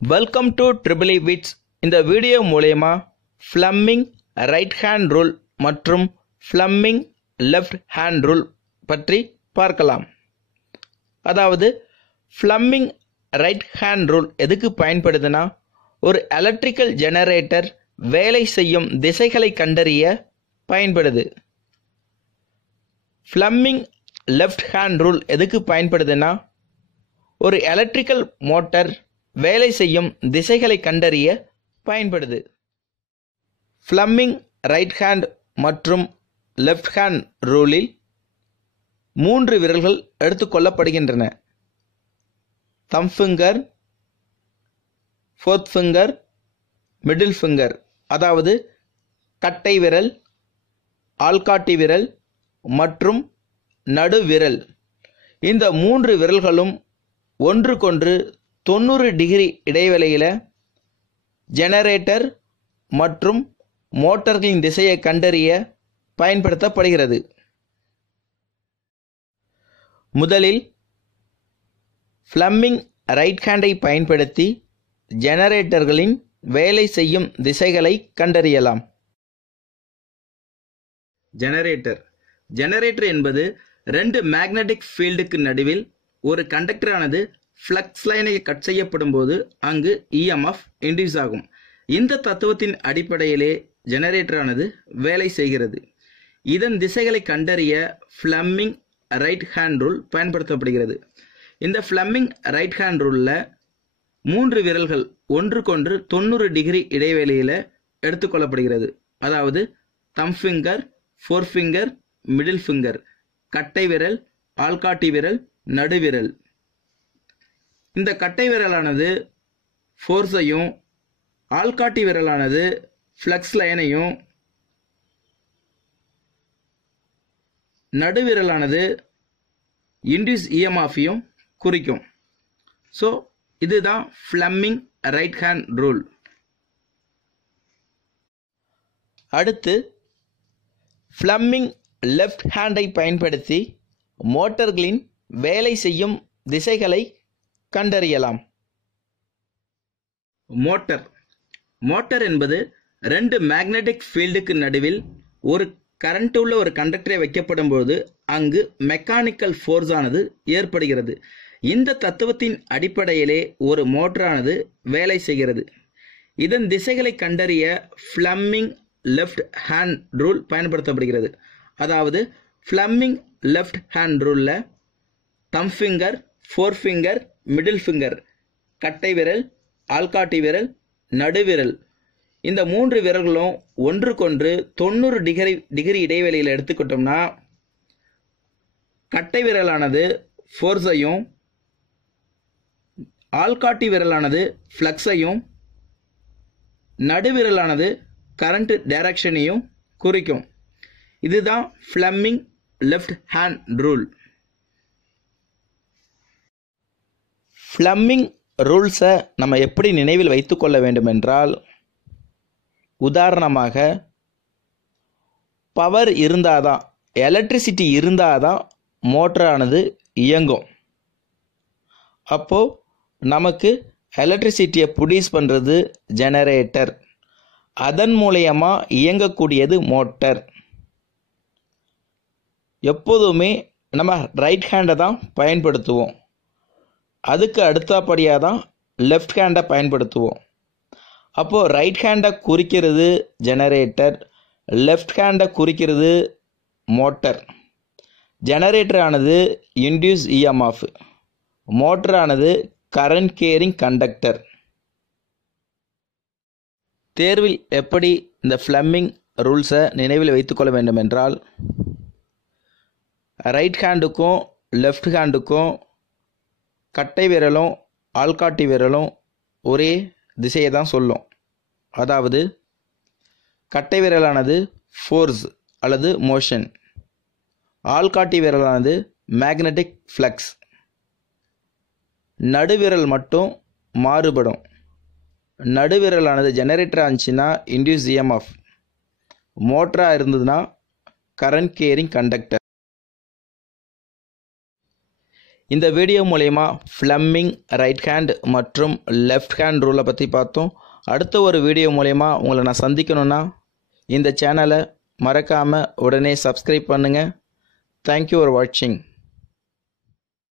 Welcome to triple E wits. இந்த video மூலயமா Fleming right hand rule மற்றும் Fleming left hand rule பற்றி பார்க்கலாம். அதாவது ஃப்ளம்மிங் ரைட் ஹேண்ட் ரூல் எதுக்கு பயன்படுதுன்னா, ஒரு எலக்ட்ரிக்கல் ஜெனரேட்டர் வேலை செய்யும் திசைகளை கண்டறிய பயன்படுது. ஃப்ளம்மிங் லெஃப்ட் ஹேண்ட் ரூல் எதுக்கு பயன்படுதுன்னா, ஒரு எலக்ட்ரிக்கல் மோட்டார் வேலை செய்யும் திசைகளை கண்டறிய பயன்படுது. ஃப்ளம்மிங் ரைட் ஹேண்ட் மற்றும் லெஃப்ட் ஹேண்ட் ரூலில் 3 விரல்கள் எடுத்துக்கொள்ளப்படுகின்றன. Thumb finger, fourth finger, middle finger, அதாவது கட்டை விரல், ஆள்காட்டி விரல் மற்றும் நடுவிரல். இந்த 3 விரல்களும் ஒன்றுக்கொன்று 90 டிகிரி இடைவெளியில் ஜெனரேட்டர் மற்றும் மோட்டார்களின் திசையை கண்டறிய பயன்படுத்தப்படுகிறது. முதலில் ஃப்ளம்மிங் ரைட் ஹேண்டை பயன்படுத்தி ஜெனரேட்டர்களின் வேலை செய்யும் திசைகளை கண்டறியலாம். ஜெனரேட்டர் என்பது 2 மேக்னெட்டிக் ஃபீல்டுக்கு நடுவில் ஒரு கண்டக்டரானது ஃப்ளக்ஸ் லைனை கட் செய்யப்படும் போது அங்கு இஎம்எஃப் இன்டியூஸ் ஆகும். இந்த தத்துவத்தின் அடிப்படையிலே ஜெனரேட்டரானது வேலை செய்கிறது. இதன் திசைகளை கண்டறிய ஃப்ளம்மிங் ரைட் ஹேண்ட் ரூல் பயன்படுத்தப்படுகிறது. இந்த ஃப்ளம்மிங் ரைட் ஹேண்ட் ரூலில் 3 விரல்கள் ஒன்றுக்கொன்று 90 டிகிரி இடைவெளியில் எடுத்துக்கொள்ளப்படுகிறது. அதாவது தம் finger, forefinger, middle finger, கட்டை விரல், ஆள்காட்டி விரல், நடுவிரல். இந்த கட்டை விரலானது ஃபோர்ஸையும் ஆள்காட்டி விரலானது ஃப்ளக்ஸ் லைனையும் நடுவிரலானது இன்டியூஸ் இஎம்எஃப்பையும் குறிக்கும். ஸோ இதுதான் ஃப்ளம்மிங் ரைட் ஹேண்ட் ரூல். அடுத்து ஃப்ளம்மிங் லெஃப்ட் ஹேண்டை பயன்படுத்தி மோட்டார்களின் வேலை செய்யும் திசைகளை கண்டறியலாம். மோட்டார் என்பது 2 மேக்னெட்டிக் ஃபீல்டுக்கு நடுவில் ஒரு கரண்ட் உள்ள ஒரு கண்டக்டரை வைக்கப்படும் போது அங்கு மெக்கானிக்கல் ஃபோர்ஸ் ஆனது ஏற்படுகிறது. இந்த தத்துவத்தின் அடிப்படையிலே ஒரு மோட்டரானது வேலை செய்கிறது. இதன் திசைகளை கண்டறிய ஃப்ளம்மிங் லெஃப்ட் ஹேண்ட் ரூல் பயன்படுத்தப்படுகிறது. அதாவது ஃப்ளம்மிங் லெஃப்ட் ஹேண்ட் ரூலில் thumb finger, forefinger, middle finger, கட்டை விரல், ஆள்காட்டி விரல், நடுவிரல், இந்த 3 விரல்களும் ஒன்றுக்கொன்று 90 டிகிரி இடைவெளியில் எடுத்துக்கிட்டோம்னா, கட்டை விரலானது ஃபோர்ஸையும் ஆள்காட்டி விரலானது ஃப்ளக்ஸையும் நடுவிரலானது கரண்ட் டைரக்ஷனையும் குறிக்கும். இதுதான் Fleming left hand rule. Fleming ரூல்ஸை நம்ம எப்படி நினைவில் வைத்துக்கொள்ள வேண்டும் என்றால், உதாரணமாக பவர் இருந்தால் தான், எலக்ட்ரிசிட்டி இருந்தால் தான் மோட்டரானது இயங்கும். அப்போது நமக்கு எலக்ட்ரிசிட்டியை ப்ரொடியூஸ் பண்ணுறது ஜெனரேட்டர், அதன் மூலயமா இயங்கக்கூடியது மோட்டார். எப்போதுமே நம்ம ரைட் ஹேண்டை தான் பயன்படுத்துவோம். அதுக்கு அடுத்தபடியாக தான் லெஃப்ட் ஹேண்டை பயன்படுத்துவோம். அப்போது ரைட் ஹேண்டை குறிக்கிறது ஜெனரேட்டர், லெஃப்ட் ஹேண்டை குறிக்கிறது மோட்டார். ஜெனரேட்டரானது இன்டியூஸ் இஎம்எஃப், மோட்டரானது கரண்ட் கேரிங் கண்டக்டர். தேர்வில் எப்படி இந்த ஃப்ளம்மிங் ரூல்ஸை நினைவில் வைத்துக்கொள்ள வேண்டும் என்றால், ரைட் ஹேண்டுக்கும் லெஃப்ட் ஹேண்டுக்கும் கட்டை விரலும் ஆள்காட்டி விரலும் ஒரே திசையை தான் சொல்லும். அதாவது கட்டை விரலானது ஃபோர்ஸ் அல்லது மோஷன், ஆள்காட்டி விரலானது மேக்னெட்டிக் ஃப்ளக்ஸ், நடுவிரல் மட்டும் மாறுபடும். நடுவிரலானது ஜெனரேட்டராக இருந்துச்சுன்னா இன்டியூஸ் இஎம்எஃப், மோட்டராக இருந்ததுன்னா கரண்ட் கேரிங் கண்டக்டர். இந்த வீடியோ மூலயமா ஃப்ளெமிங் ரைட் ஹேண்ட் மற்றும் லெஃப்ட் ஹேண்ட் ரூலை பற்றி பார்த்தோம். அடுத்த ஒரு வீடியோ மூலயமா உங்களை நான் சந்திக்கணுன்னா இந்த சேனலை மறக்காமல் உடனே சப்ஸ்கிரைப் பண்ணுங்கள். தேங்க்யூ ஃபார் வாட்சிங்.